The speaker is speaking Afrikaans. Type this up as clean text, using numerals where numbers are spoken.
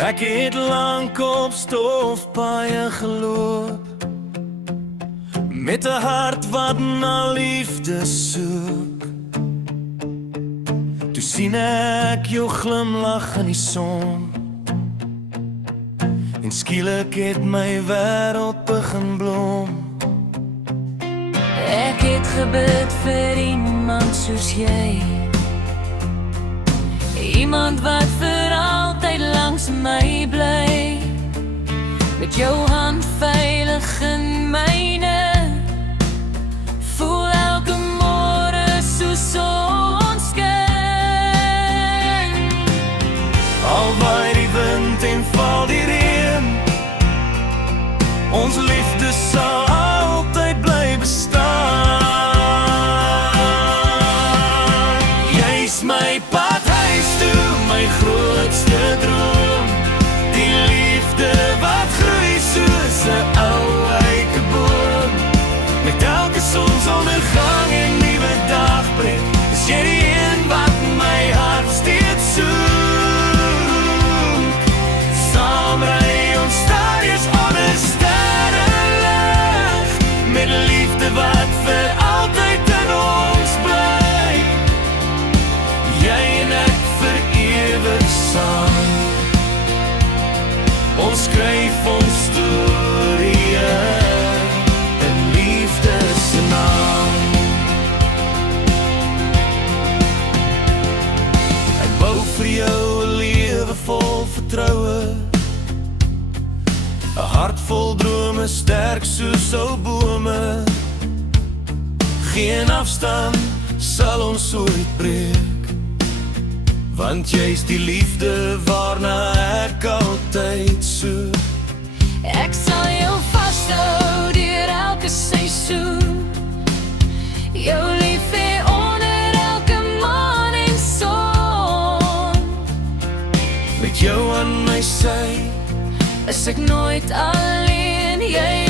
Ek het lank op stofpaaie geloop, met 'n hart wat na liefde soek. Toe sien ek jou glimlag in die son, en skielik het my wêreld begin blom. Ek het gebid vir iemand soos jy, iemand wat vir altyd langs my bly, met jou hand veilig in myne, voel elke môre so sonskyn. Al waai die wind en val die reën, ons liefde sal altyd bly bestaan. Jy's my pad huis toe, my grootste droom, die liefde wat groei soos 'n ou eikeboom. Met elke sonsondergang en nuwe dagbreek, is jy die een wat my hart steeds soek. Saam ry ons stadies onder sterrenlig, met liefde wat vir altyd in ons bly. Jy en ek vir ewig saam, ons skryf ons storie in liefde se naam. Ek bou vir jou 'n lewe vol vertroue, 'n hart vol drome, sterk soos ou bome. Geen afstand sal ons ooit breek, want jy's die liefde waarna ek altyd soek. Ek sal jou vashou deur elke seisoen, jou lief hê onder elke maan en son. Met jou aan my sy, Is ek nooit alleen, jy